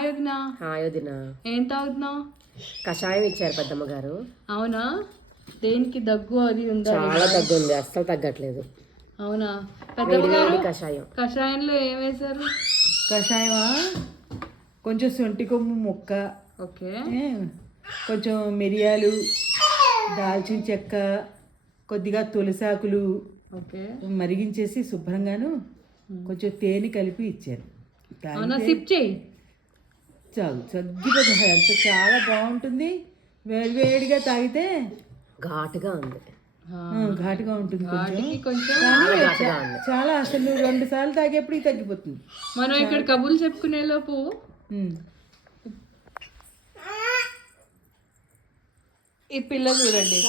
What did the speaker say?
Hi వదినా. Hi వదినా. ఏం తాగుతున్నావు? కషాయం ఇచ్చారు పెద్దమ్మ గారు. అవునా? దేనికి దగ్గు అది ఉందా? చాలా దగ్గు ఉంది, అస్సలు తగ్గట్లేదు. అవునా? పెద్దమ్మ గారు కషాయం. కషాయంలో ఏం వేశారు? కషాయమా, కొంచెం సొంటి కొమ్ము ముక్క, ఓకే, కొంచెం మిరియాలు, దాల్చిన చెక్క, కొద్దిగా తులసాకులు ఓకే, మరిగించేసి శుభ్రంగాను కొంచెం తేనె కలిపి ఇచ్చారు. అవునా? సిప్ చేయి. చాలు, తగ్గిపోతుంది. అంత చాలా బాగుంటుంది. వేడివేడిగా తాగితే ఘాటుగా ఉంది. ఘాటుగా ఉంటుంది కొంచెం. కొంచెం చాలా అసలు 2 సార్లు తాగేప్పటికి తగ్గిపోతుంది. మనం ఇక్కడ కబుర్లు చెప్పుకునే లోపు ఈ పిల్ల చూడండి.